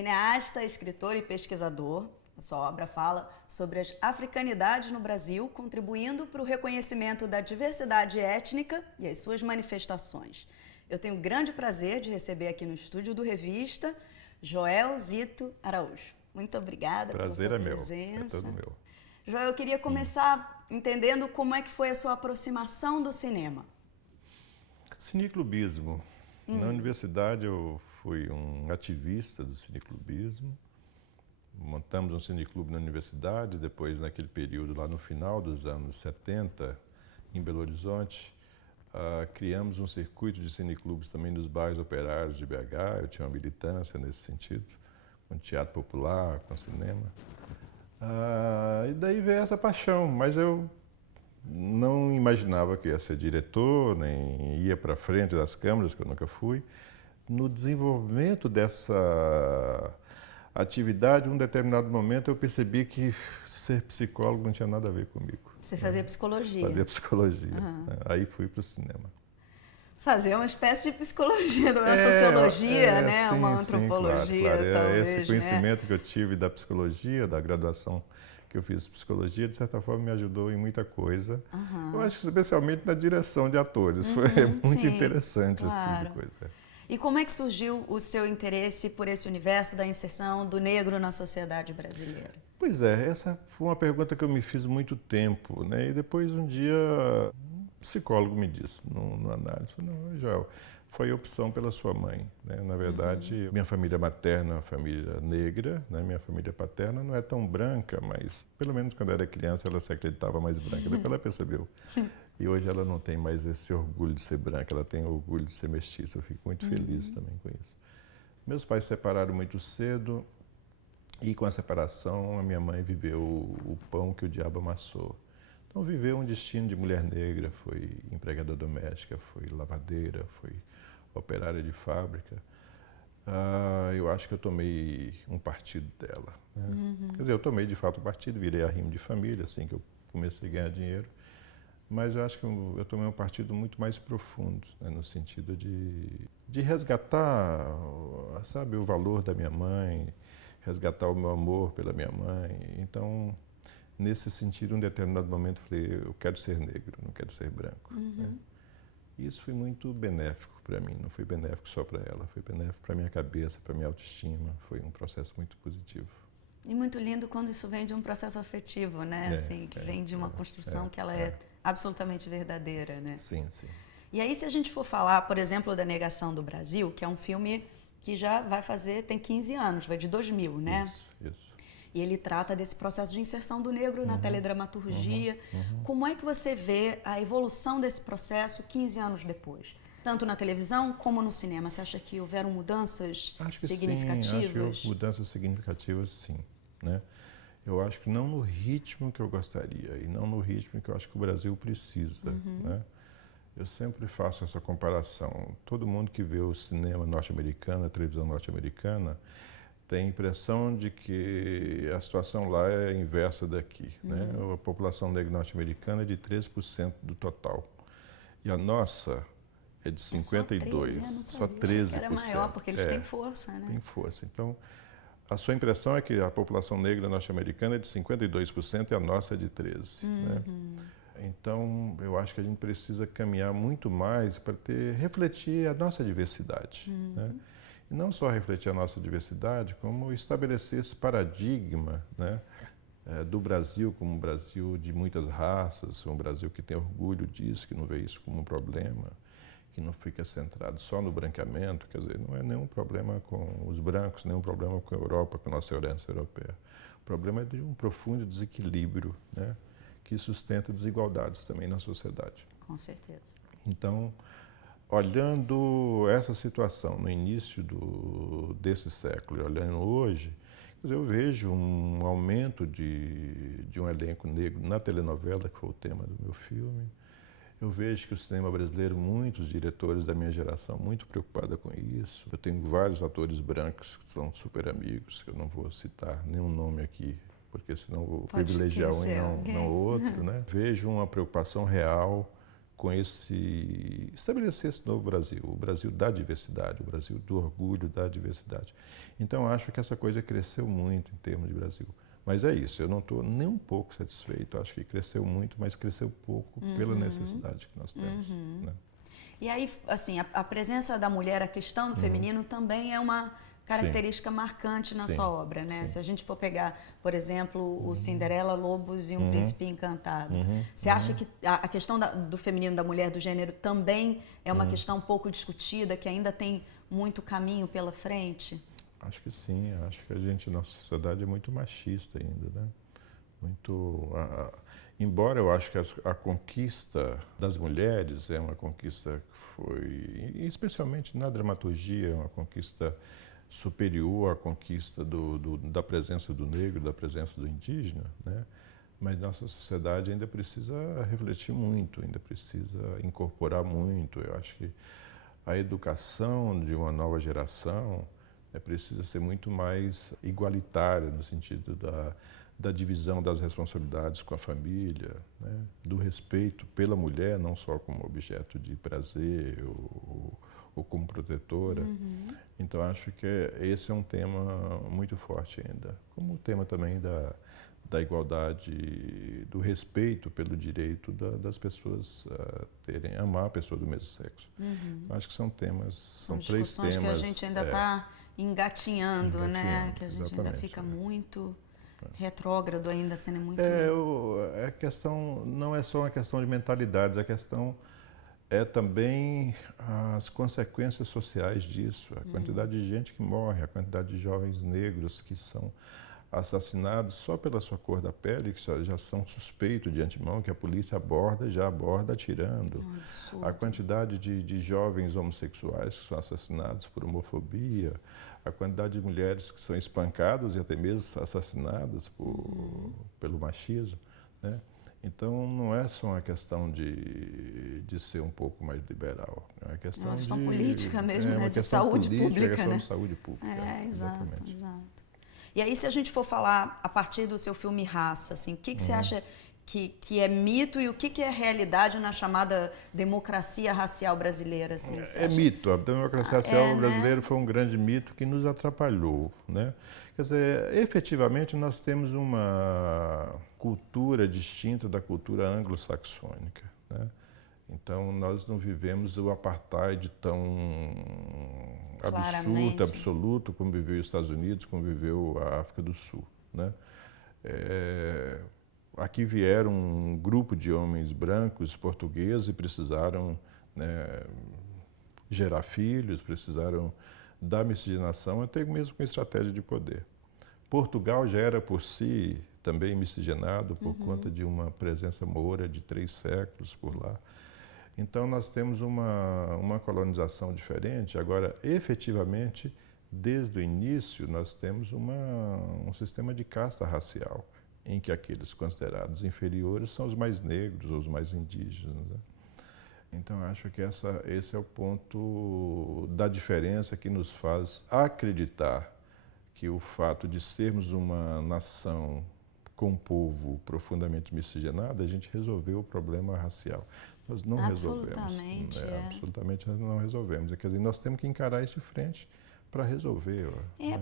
cineasta, escritor e pesquisador. A sua obra fala sobre as africanidades no Brasil, contribuindo para o reconhecimento da diversidade étnica e as suas manifestações. Eu tenho o grande prazer de receber aqui no estúdio do Revista Joel Zito Araújo. Muito obrigada pela sua presença. É todo meu. Joel, eu queria começar entendendo como é que foi a sua aproximação do cinema. Cineclubismo. Na universidade eu fui um ativista do cineclubismo. Montamos um cineclube na universidade, depois naquele período, lá no final dos anos 70, em Belo Horizonte, criamos um circuito de cineclubes também nos bairros operários de BH. Eu tinha uma militância nesse sentido, com teatro popular, com cinema. E daí veio essa paixão, mas eu não imaginava que ia ser diretor, nem ia para frente das câmeras, que eu nunca fui. No desenvolvimento dessa atividade, em um determinado momento, eu percebi que ser psicólogo não tinha nada a ver comigo. Você fazia psicologia? Fazia psicologia. Aí fui para o cinema. Fazer uma espécie de psicologia, não é sociologia, né? Sim, uma antropologia, claro. talvez. Esse conhecimento que eu tive da psicologia, da graduação que eu fiz de psicologia, de certa forma me ajudou em muita coisa. Eu acho que especialmente na direção de atores. Foi muito interessante esse tipo de coisa. E como é que surgiu o seu interesse por esse universo da inserção do negro na sociedade brasileira? Pois é, essa foi uma pergunta que eu me fiz muito tempo, né? E depois um dia um psicólogo me disse, numa análise, não, Joel, foi opção pela sua mãe, né? Na verdade, minha família materna é uma família negra, né? Minha família paterna não é tão branca, mas pelo menos quando era criança ela se acreditava mais branca, depois ela percebeu. E hoje ela não tem mais esse orgulho de ser branca, ela tem orgulho de ser mestiça. Eu fico muito feliz também com isso. Meus pais se separaram muito cedo e com a separação a minha mãe viveu o pão que o diabo amassou. Então viveu um destino de mulher negra, foi empregada doméstica, foi lavadeira, foi operária de fábrica. Eu acho que eu tomei um partido dela. Né? Quer dizer, eu tomei de fato um partido, virei arrimo de família assim que eu comecei a ganhar dinheiro. Mas eu acho que eu tomei um partido muito mais profundo, né, no sentido de resgatar, sabe, o valor da minha mãe, resgatar o meu amor pela minha mãe. Então, nesse sentido, em um determinado momento, eu falei, eu quero ser negro, não quero ser branco. Né? E isso foi muito benéfico para mim, não foi benéfico só para ela, foi benéfico para a minha cabeça, para a minha autoestima, foi um processo muito positivo. E muito lindo quando isso vem de um processo afetivo, né? Assim, que vem de uma construção que ela é absolutamente verdadeira, né? Sim, sim. E aí, se a gente for falar, por exemplo, da Negação do Brasil, que é um filme que já vai fazer, tem 15 anos, vai de 2000, né? Isso. E ele trata desse processo de inserção do negro na teledramaturgia. Como é que você vê a evolução desse processo 15 anos depois? Tanto na televisão como no cinema. Você acha que houveram mudanças significativas? Sim, acho que houve mudanças significativas, sim. Né? Eu acho que não no ritmo que eu gostaria e não no ritmo que eu acho que o Brasil precisa. Né? Eu sempre faço essa comparação. Todo mundo que vê o cinema norte-americano, a televisão norte-americana, tem a impressão de que a situação lá é a inversa daqui. Né? A população negra norte-americana é de 13% do total. E a nossa é de 52%. Só 13%. Era maior, porque eles têm força, né? Tem força. Então, a sua impressão é que a população negra norte-americana é de 52% e a nossa é de 13%. Né? Então, eu acho que a gente precisa caminhar muito mais para refletir a nossa diversidade. Né? E não só refletir a nossa diversidade, como estabelecer esse paradigma, né, do Brasil como um Brasil de muitas raças, um Brasil que tem orgulho disso, que não vê isso como um problema, que não fica centrado só no branqueamento, quer dizer, não é nenhum problema com os brancos, nenhum problema com a Europa, com a nossa herança europeia. O problema é de um profundo desequilíbrio, né, que sustenta desigualdades também na sociedade. Com certeza. Então, olhando essa situação no início desse século e olhando hoje, quer dizer, eu vejo um aumento de um elenco negro na telenovela, que foi o tema do meu filme. Eu vejo que o cinema brasileiro, muitos diretores da minha geração, muito preocupados com isso. Eu tenho vários atores brancos que são super amigos, que eu não vou citar nenhum nome aqui, porque senão vou privilegiar um e não o outro. Né? Vejo uma preocupação real estabelecer esse novo Brasil, o Brasil da diversidade, o Brasil do orgulho da diversidade. Então, acho que essa coisa cresceu muito em termos de Brasil. Mas é isso, eu não estou nem um pouco satisfeito, acho que cresceu muito, mas cresceu pouco pela necessidade que nós temos. Né? E aí, assim, a presença da mulher, a questão do feminino também é uma característica marcante na sua obra, né? Se a gente for pegar, por exemplo, o Cinderela, Lobos e um Príncipe Encantado, você acha que a questão do feminino, da mulher, do gênero, também é uma questão um pouco discutida, que ainda tem muito caminho pela frente? Acho que sim, acho que nossa sociedade é muito machista ainda, né? Embora eu acho que a conquista das mulheres é uma conquista que foi, especialmente na dramaturgia, é uma conquista superior à conquista da presença do negro, da presença do indígena, né? Mas nossa sociedade ainda precisa refletir muito, ainda precisa incorporar muito. Eu acho que a educação de uma nova geração precisa ser muito mais igualitária no sentido da divisão das responsabilidades com a família, né? Do respeito pela mulher, não só como objeto de prazer ou como protetora. Então, acho que esse é um tema muito forte ainda, como o tema também da igualdade, do respeito pelo direito das pessoas amar a pessoa do mesmo sexo. Acho que são temas, são três temas que a gente ainda está engatinhando, né? Que a gente ainda fica muito retrógrado ainda, sendo muito... A questão não é só uma questão de mentalidades, a questão é também as consequências sociais disso, a quantidade de gente que morre, a quantidade de jovens negros que são assassinados só pela sua cor da pele, que já são suspeitos de antemão, que a polícia já aborda atirando. A quantidade de jovens homossexuais que são assassinados por homofobia, a quantidade de mulheres que são espancadas e até mesmo assassinadas pelo machismo, né? Então, não é só uma questão de ser um pouco mais liberal. É uma questão política mesmo, né? De saúde pública, é uma questão né? de saúde pública. Exato. E aí, se a gente for falar a partir do seu filme Raça, assim, o que você acha que é mito e o que é realidade na chamada democracia racial brasileira? Assim, mito. A democracia racial brasileira foi um grande mito que nos atrapalhou, né? Quer dizer, efetivamente nós temos uma cultura distinta da cultura anglo-saxônica, né? Então nós não vivemos o apartheid tão absurdo, absoluto, como viveu os Estados Unidos, como viveu a África do Sul, né? Aqui vieram um grupo de homens brancos portugueses e precisaram, né, gerar filhos, precisaram da miscigenação, até mesmo com estratégia de poder. Portugal já era por si também miscigenado por conta de uma presença moura de 3 séculos por lá. Então nós temos uma colonização diferente. Agora, efetivamente, desde o início, nós temos um sistema de casta racial, em que aqueles considerados inferiores são os mais negros ou os mais indígenas, né? Então, acho que esse é o ponto da diferença que nos faz acreditar que o fato de sermos uma nação com um povo profundamente miscigenado, a gente resolveu o problema racial. Nós não resolvemos. Absolutamente nós não resolvemos. Quer dizer, nós temos que encarar isso de frente para resolver.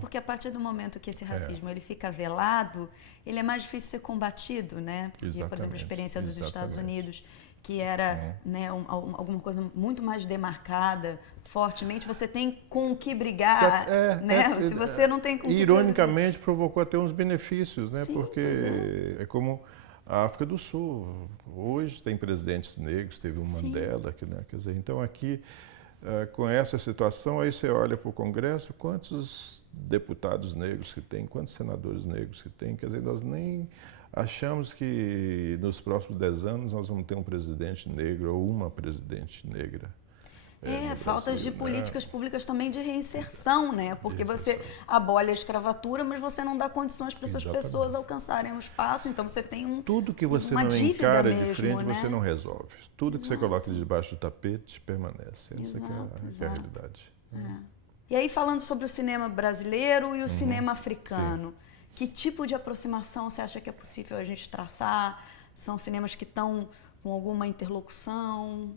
Porque a partir do momento que esse racismo ele fica velado, ele é mais difícil ser combatido, né? Porque, por exemplo, a experiência dos Estados Unidos, que era né, alguma coisa muito mais demarcada, fortemente, você tem com o que brigar, né? Se você não tem com o que... Ironicamente, provocou até uns benefícios, né? Sim, porque é como a África do Sul. Hoje tem presidentes negros, teve o Mandela, né? Quer dizer, então aqui... com essa situação, aí você olha para o Congresso, quantos deputados negros que tem, quantos senadores negros que tem, quer dizer, nós nem achamos que nos próximos 10 anos nós vamos ter um presidente negro ou uma presidente negra. Faltas de políticas públicas também de reinserção, né? Porque você abole a escravatura, mas você não dá condições para essas pessoas alcançarem o espaço, então você tem tudo que você não encara de frente, você não resolve. Tudo que você coloca debaixo do tapete permanece. Essa é a realidade. E aí, falando sobre o cinema brasileiro e o cinema africano, que tipo de aproximação você acha que é possível a gente traçar? São cinemas que estão com alguma interlocução?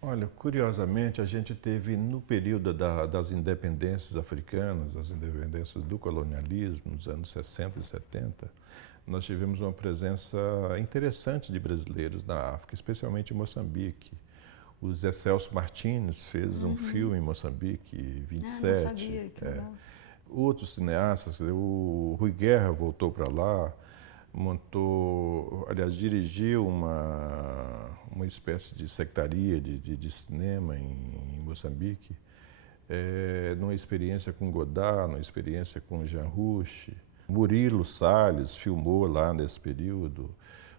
Olha, curiosamente, a gente teve no período das independências africanas, das independências do colonialismo, nos anos 60 e 70, nós tivemos uma presença interessante de brasileiros na África, especialmente em Moçambique. O Zé Celso Martins fez um filme em Moçambique, 27. Não sabia, que legal. Outros cineastas, o Rui Guerra voltou para lá, montou, aliás, dirigiu uma espécie de secretaria de cinema em Moçambique, numa experiência com Godard, numa experiência com Jean Rouch. Murilo Salles filmou lá nesse período.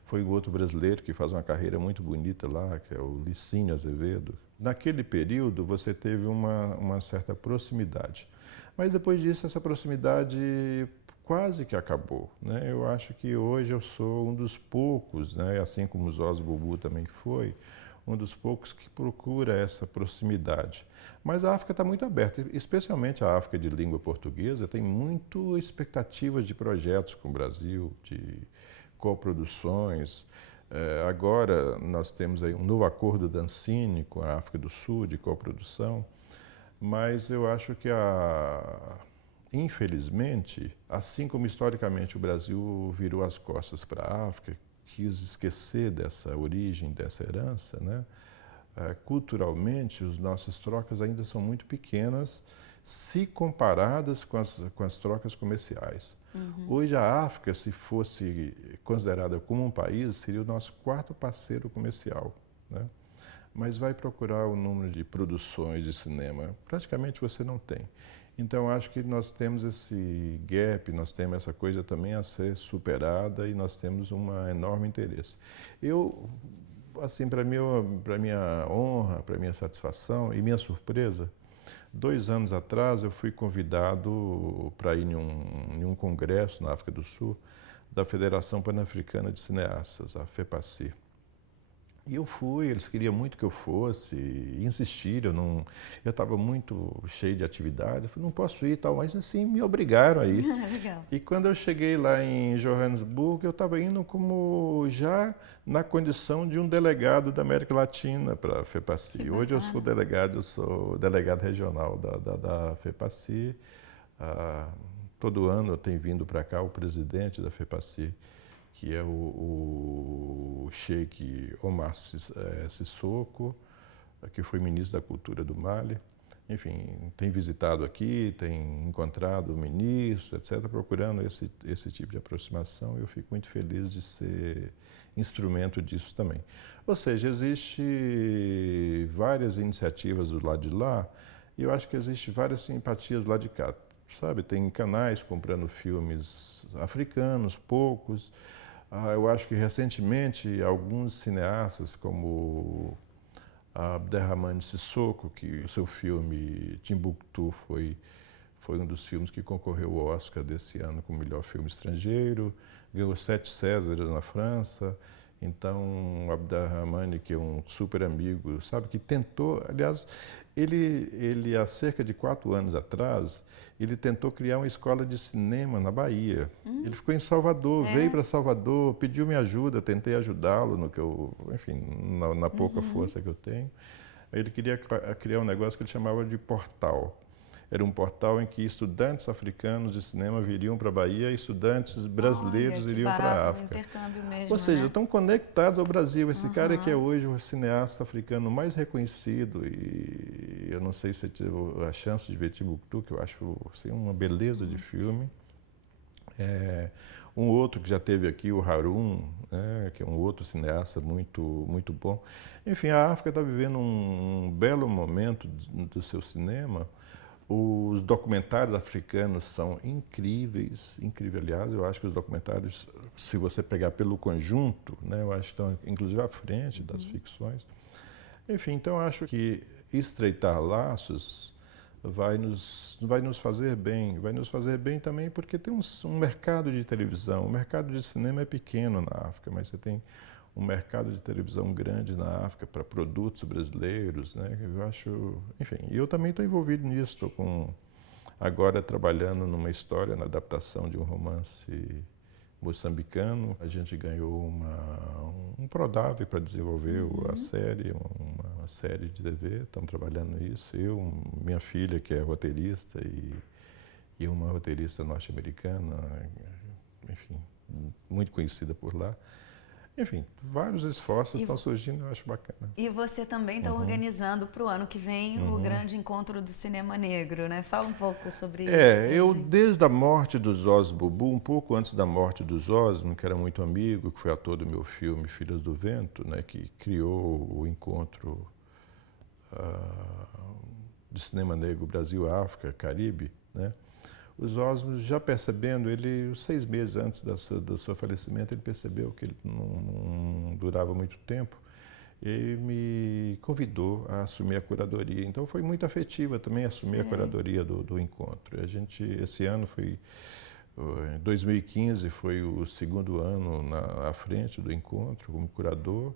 Foi um outro brasileiro que faz uma carreira muito bonita lá, que é o Licínio Azevedo. Naquele período, você teve uma certa proximidade. Mas depois disso, essa proximidade quase que acabou, né? Eu acho que hoje eu sou um dos poucos, né? Assim como o Zózimo Bubu também foi, um dos poucos que procura essa proximidade. Mas a África está muito aberta, especialmente a África de língua portuguesa, tem muito expectativas de projetos com o Brasil, de coproduções. Agora nós temos aí um novo acordo da Ancine com a África do Sul de coprodução, mas eu acho que infelizmente, assim como historicamente o Brasil virou as costas para a África, quis esquecer dessa origem, dessa herança, né? Culturalmente, as nossas trocas ainda são muito pequenas se comparadas com as trocas comerciais. Hoje a África, se fosse considerada como um país, seria o nosso quarto parceiro comercial, né? Mas vai procurar o número de produções de cinema, praticamente você não tem. Então, acho que nós temos esse gap, nós temos essa coisa também a ser superada e nós temos um enorme interesse. Eu, assim, para minha honra, para minha satisfação e minha surpresa, 2 anos atrás eu fui convidado para ir em um congresso na África do Sul da Federação Pan-Africana de Cineastas, a FEPACI. E eu fui, eles queriam muito que eu fosse, insistiram, eu estava muito cheio de atividade, eu falei, não posso ir e tal, mas assim, me obrigaram a ir. Legal. E quando eu cheguei lá em Johannesburg, eu estava indo como já na condição de um delegado da América Latina para a FEPACI. Hoje eu sou delegado regional da FEPACI. Todo ano eu tenho vindo para cá o presidente da FEPACI, que é o Sheikh Omar Sissoko, que foi ministro da Cultura do Mali. Enfim, tem visitado aqui, tem encontrado o ministro, etc., procurando esse tipo de aproximação. Eu fico muito feliz de ser instrumento disso também. Ou seja, existe várias iniciativas do lado de lá e eu acho que existe várias simpatias do lado de cá. Sabe, tem canais comprando filmes africanos, poucos. Eu acho que recentemente alguns cineastas, como Abderrahmane Sissoko, que o seu filme Timbuktu foi um dos filmes que concorreu ao Oscar desse ano como melhor filme estrangeiro, ganhou 7 Césares na França. Então, Abderrahmane, que é um super amigo, sabe, que tentou, aliás, ele há cerca de 4 anos atrás, ele tentou criar uma escola de cinema na Bahia. Ele ficou em Salvador, veio para Salvador, pediu minha ajuda, tentei ajudá-lo no que enfim, na pouca força que eu tenho. Ele queria criar um negócio que ele chamava de portal. Era um portal em que estudantes africanos de cinema viriam para a Bahia e estudantes brasileiros iriam para a África. Intercâmbio mesmo, Ou seja, né? estão conectados ao Brasil. Esse cara que é hoje o cineasta africano mais reconhecido, e eu não sei se tive a chance de ver Timbuktu, que eu acho assim, uma beleza de filme. Um outro que já teve aqui, o Harun, né, que é um outro cineasta muito, muito bom. Enfim, a África está vivendo um belo momento do seu cinema. Os documentários africanos são incríveis, incríveis. Aliás, eu acho que os documentários, se você pegar pelo conjunto, né, eu acho que estão inclusive à frente das ficções. Enfim, então eu acho que estreitar laços vai nos fazer bem também porque tem um mercado de televisão, o mercado de cinema é pequeno na África, mas você tem um mercado de televisão grande na África para produtos brasileiros, né? Eu acho, enfim, eu também estou envolvido nisso, estou agora trabalhando numa história, na adaptação de um romance moçambicano. A gente ganhou um Prodave para desenvolver a série, uma série de TV. Estamos trabalhando nisso. Eu, minha filha, que é roteirista, e uma roteirista norte-americana, enfim, muito conhecida por lá. Enfim, vários esforços estão surgindo, eu acho bacana. E você também está organizando para o ano que vem o grande encontro do cinema negro, né? Fala um pouco sobre isso. Eu desde a morte do Zósimo Bubu, um pouco antes da morte do Zósimo, que era muito amigo, que foi ator do meu filme Filhas do Vento, né, que criou o encontro de cinema negro Brasil-África, Caribe, né? O Zósimo, já percebendo, ele, 6 meses antes do seu falecimento, ele percebeu que ele não durava muito tempo e me convidou a assumir a curadoria. Então foi muito afetiva também assumir a curadoria do encontro. A gente, esse ano foi, 2015 foi o 2º ano à frente do encontro como curador.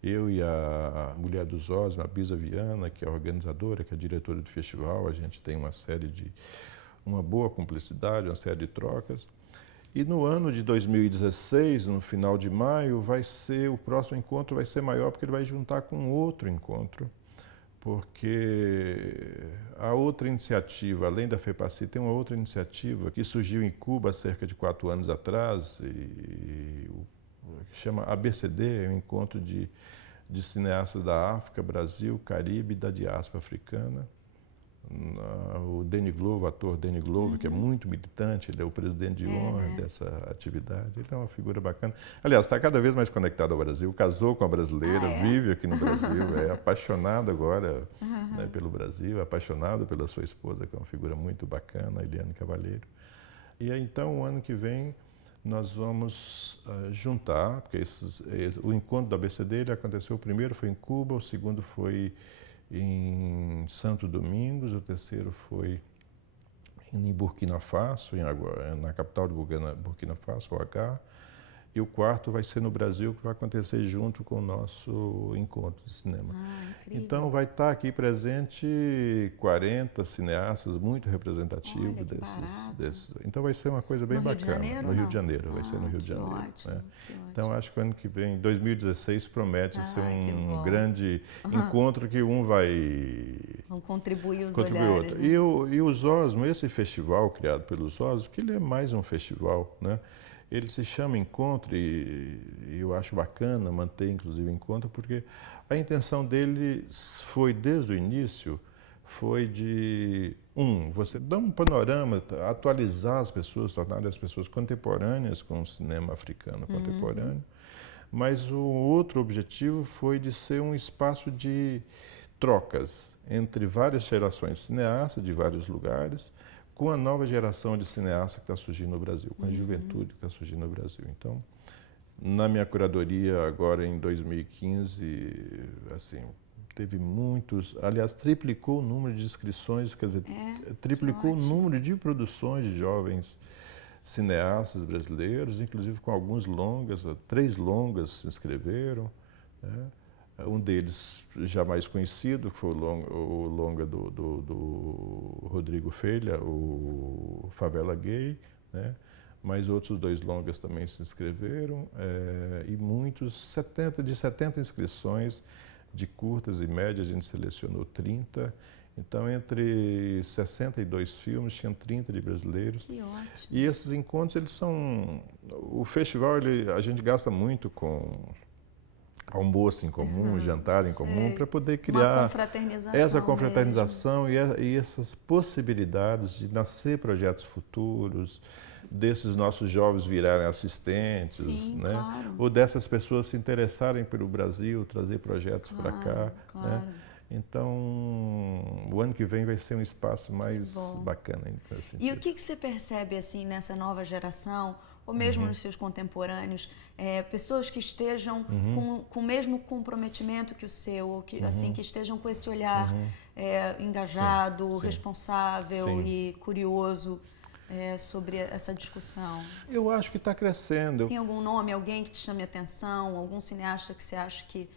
Eu e a mulher do Zósimo, a Bisa Viana, que é a organizadora, que é a diretora do festival, a gente tem uma boa cumplicidade, uma série de trocas. E no ano de 2016, no final de maio, o próximo encontro vai ser maior, porque ele vai juntar com outro encontro, porque a outra iniciativa, além da FEPACI, tem uma outra iniciativa que surgiu em Cuba há cerca de 4 anos atrás, que chama ABCD, é um encontro de cineastas da África, Brasil, Caribe e da diáspora africana. O Danny Glover, o ator Danny Glover, que é muito militante, ele é o presidente de honra dessa atividade. Ele é uma figura bacana. Aliás, está cada vez mais conectado ao Brasil, casou com a brasileira, vive aqui no Brasil, é apaixonado agora né, pelo Brasil, apaixonado pela sua esposa, que é uma figura muito bacana, Eliane Cavalheiro. E aí, então, o ano que vem, nós vamos juntar, porque o encontro do ABCD ele aconteceu, o primeiro foi em Cuba, o segundo foi em Santo Domingos, o terceiro foi em Burkina Faso, na capital de Burkina Faso, OH, e o quarto vai ser no Brasil, que vai acontecer junto com o nosso encontro de cinema. Então vai estar aqui presente 40 cineastas muito representativos desses. Então vai ser uma coisa bem bacana. No Rio de Janeiro, vai ser no Rio de Janeiro. Ótimo, né? Então acho que o ano que vem, 2016, promete ser um grande encontro que Vão contribuir os olhares. Outro. Né? E o Zósimo, esse festival criado pelo Zósimo, que ele é mais um festival, né? Ele se chama Encontro e eu acho bacana manter, inclusive, Encontro, porque a intenção dele foi, desde o início, foi de, você dar um panorama, atualizar as pessoas, tornar as pessoas contemporâneas com o cinema africano contemporâneo, mas o outro objetivo foi de ser um espaço de trocas entre várias gerações de cineastas de vários lugares, com a nova geração de cineastas que está surgindo no Brasil, com a juventude que está surgindo no Brasil. Então, na minha curadoria, agora em 2015, assim, teve muitos, aliás, triplicou o número de inscrições, quer dizer, triplicou o número de produções de jovens cineastas brasileiros, inclusive com alguns longas, 3 longas se inscreveram, né? Um deles já mais conhecido, que foi o longa do Rodrigo Feilha, o Favela Gay, né? Mas outros 2 longas também se inscreveram, e muitos, de 70 inscrições de curtas e médias, a gente selecionou 30. Então, entre 62 filmes, tinham 30 de brasileiros. Que ótimo. E esses encontros, eles são... O festival, a gente gasta muito com almoço em comum, jantar em comum, para poder criar essa confraternização e essas possibilidades de nascer projetos futuros, desses nossos jovens virarem assistentes, Sim, né? Claro. Ou dessas pessoas se interessarem pelo Brasil, trazer projetos para cá. Claro. Né? Então, o ano que vem vai ser um espaço mais bacana. Assim, e o que você percebe assim nessa nova geração, ou mesmo nos seus contemporâneos, pessoas que estejam com o mesmo comprometimento que o seu, ou que, assim, que estejam com esse olhar engajado, responsável e curioso sobre essa discussão? Eu acho que está crescendo. Tem algum nome, alguém que te chame a atenção, algum cineasta que você acha que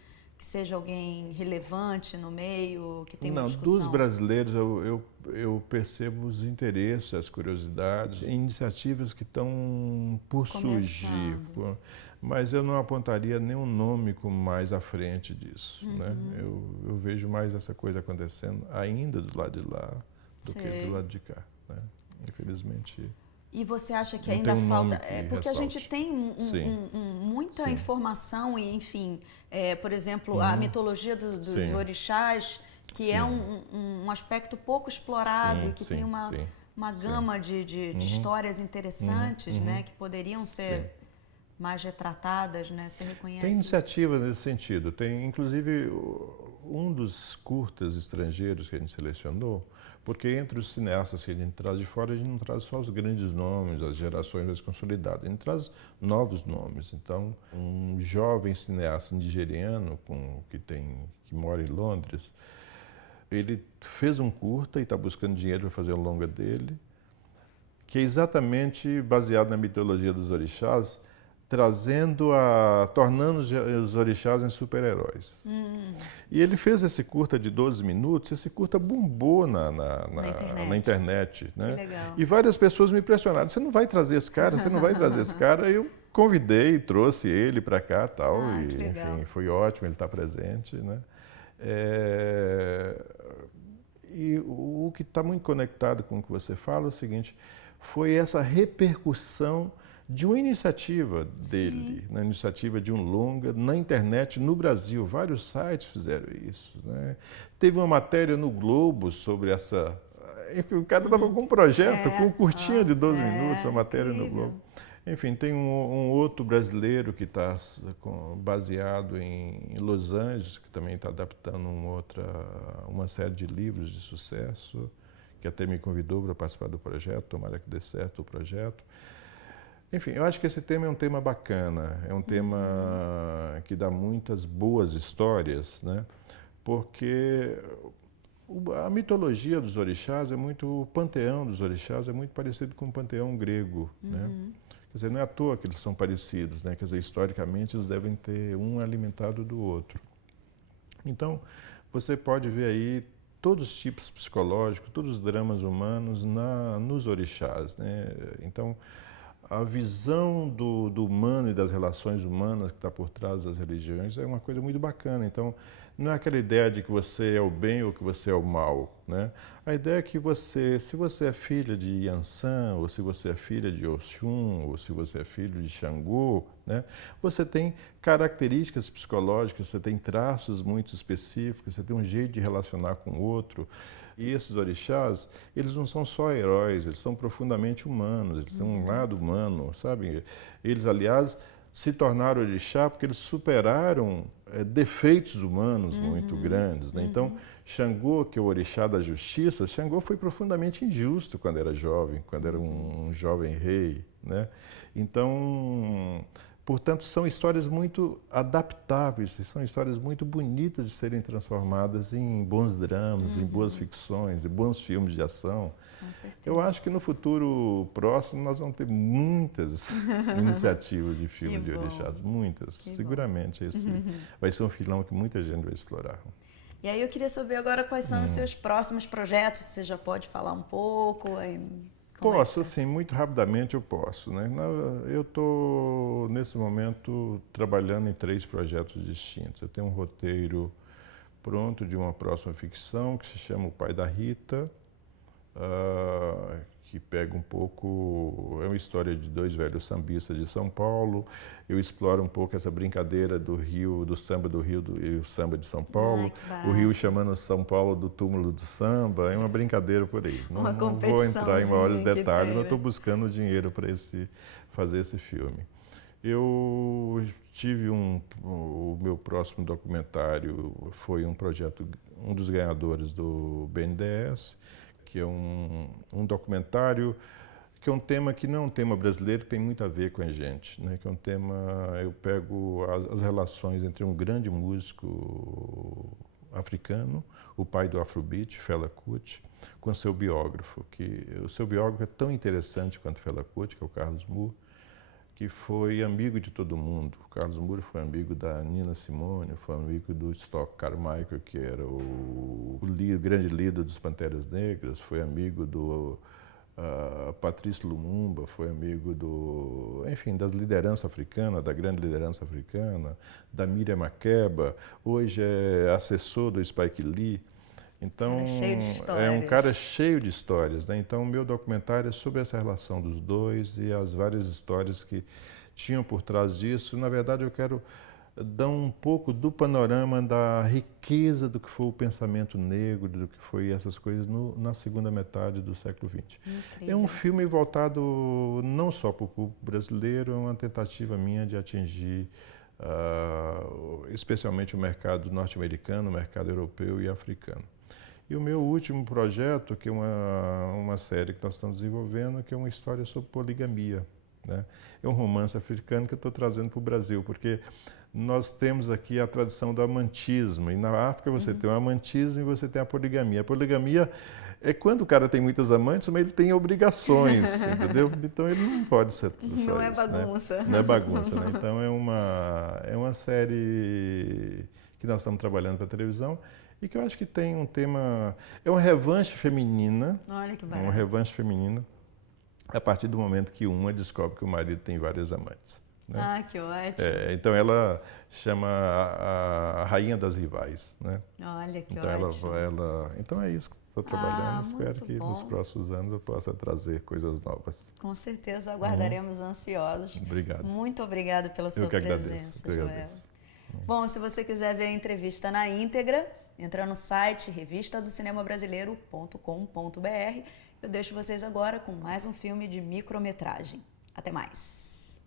que seja alguém relevante no meio, que tem uma Não, discussão? dos brasileiros eu percebo os interesses, as curiosidades, iniciativas que estão por surgir, mas eu não apontaria nenhum nome como mais à frente disso, né? Eu vejo mais essa coisa acontecendo ainda do lado de lá do que do lado de cá, né? Infelizmente. E você acha que não ainda tem um falta... nome que porque a gente ressalte. tem muita Sim. informação e, enfim, por exemplo, a mitologia dos Sim. orixás, que é Sim. um aspecto pouco explorado e que tem uma gama de histórias interessantes, né, que poderiam ser mais retratadas, né? Você reconhece Tem isso? iniciativas nesse sentido. Tem, inclusive, um dos curtas estrangeiros que a gente selecionou, porque entre os cineastas que a gente traz de fora, a gente não traz só os grandes nomes, as gerações mais consolidadas, a gente traz novos nomes. Então, um jovem cineasta nigeriano que mora em Londres, ele fez um curta e está buscando dinheiro para fazer o longa dele, que é exatamente baseado na mitologia dos orixás, tornando os orixás em super-heróis. E ele fez esse curta de 12 minutos, esse curta bombou na internet. Né? Que legal. E várias pessoas me impressionaram, você não vai trazer esse cara, você não vai trazer esse cara. Eu convidei, trouxe ele para cá tal, e enfim, foi ótimo ele estar presente. Né? E o que está muito conectado com o que você fala é o seguinte, foi essa repercussão de uma iniciativa dele, na iniciativa de um longa, na internet, no Brasil. Vários sites fizeram isso. Né? Teve uma matéria no Globo sobre essa... O cara estava com um projeto, com um curtinho de 12 minutos, uma matéria no Globo. Enfim, tem um outro brasileiro que está baseado em Los Angeles, que também está adaptando uma série de livros de sucesso, que até me convidou para participar do projeto, tomara que dê certo o projeto. Enfim, eu acho que esse tema é um tema bacana, é um tema que dá muitas boas histórias, né? Porque a mitologia dos orixás o panteão dos orixás é muito parecido com o panteão grego, né? Quer dizer, não é à toa que eles são parecidos, né? Quer dizer, historicamente eles devem ter um alimentado do outro. Então, você pode ver aí todos os tipos psicológicos, todos os dramas humanos nos orixás, né? Então, a visão do humano e das relações humanas que está por trás das religiões é uma coisa muito bacana. Então, não é aquela ideia de que você é o bem ou que você é o mal, né? A ideia é que se você é filha de Yansan, ou se você é filha de Oxum, ou se você é filho de Xangô, né? Você tem características psicológicas, você tem traços muito específicos, você tem um jeito de relacionar com o outro. E esses orixás, eles não são só heróis, eles são profundamente humanos, eles têm um lado humano, sabe? Eles, aliás, se tornaram orixá porque eles superaram defeitos humanos muito grandes. Né? Então, Xangô, que é o orixá da justiça, Xangô foi profundamente injusto quando era jovem, quando era um jovem rei. Né? Então, portanto, são histórias muito adaptáveis, são histórias muito bonitas de serem transformadas em bons dramas, em boas ficções, em bons filmes de ação. Com certeza. Eu acho que no futuro próximo nós vamos ter muitas iniciativas de filmes de orixás, muitas. Seguramente esse vai ser um filão que muita gente vai explorar. E aí eu queria saber agora quais são os seus próximos projetos, você já pode falar um pouco? Posso, assim, muito rapidamente eu posso. Né? Eu estou, nesse momento, trabalhando em 3 projetos distintos. Eu tenho um roteiro pronto de uma próxima ficção que se chama O Pai da Rita, que pega um pouco... É uma história de 2 velhos sambistas de São Paulo. Eu exploro um pouco essa brincadeira do Rio, do samba do Rio e o samba de São Paulo. O Rio chamando São Paulo do túmulo do samba. É uma brincadeira por aí. Não vou entrar em maiores detalhes, mas estou buscando dinheiro para fazer esse filme. Eu tive o meu próximo documentário foi um projeto, um dos ganhadores do BNDES, que é um documentário que é um tema que não é um tema brasileiro, que tem muito a ver com a gente, né? Que é um tema, eu pego as relações entre um grande músico africano, o pai do Afrobeat, Fela Kuti, com seu biógrafo, que o seu biógrafo é tão interessante quanto Fela Kuti, que é o Carlos Moore, que foi amigo de todo mundo. O Carlos Moura foi amigo da Nina Simone, foi amigo do Stock Carmichael, que era o grande líder dos Panteras Negras, foi amigo do Patrice Lumumba, foi amigo enfim, das lideranças africanas, da grande liderança africana, da Miriam Makeba, hoje é assessor do Spike Lee. Então, é um cara cheio de histórias, né? Então, o meu documentário é sobre essa relação dos dois e as várias histórias que tinham por trás disso. Na verdade, eu quero dar um pouco do panorama da riqueza do que foi o pensamento negro, do que foi essas coisas na segunda metade do século XX. Incrível. É um filme voltado não só para o público brasileiro, é uma tentativa minha de atingir especialmente o mercado norte-americano, o mercado europeu e africano. E o meu último projeto, que é uma série que nós estamos desenvolvendo, que é uma história sobre poligamia, né? É um romance africano que eu estou trazendo para o Brasil, porque nós temos aqui a tradição do amantismo, e na África você tem o amantismo e você tem a poligamia. A poligamia é quando o cara tem muitas amantes, mas ele tem obrigações, entendeu? Então ele não pode ser só não é isso, bagunça. né? Não é bagunça, né? Então é uma série que nós estamos trabalhando para a televisão, e que eu acho que tem um tema... É uma revanche feminina. Olha que É barato. uma revanche feminina a partir do momento que uma descobre que o marido tem várias amantes, né? Ah, que ótimo. Então ela chama a rainha das rivais, né? Olha que então ótimo. Então é isso que estou trabalhando. Espero muito que bom. nos próximos anos eu possa trazer coisas novas. Com certeza aguardaremos ansiosos. Obrigado. Muito obrigada pela sua Eu que presença, agradeço. Eu que agradeço. Bom, se você quiser ver a entrevista na íntegra, entra no site revistadocinemabrasileiro.com.br. Eu deixo vocês agora com mais um filme de micrometragem. Até mais!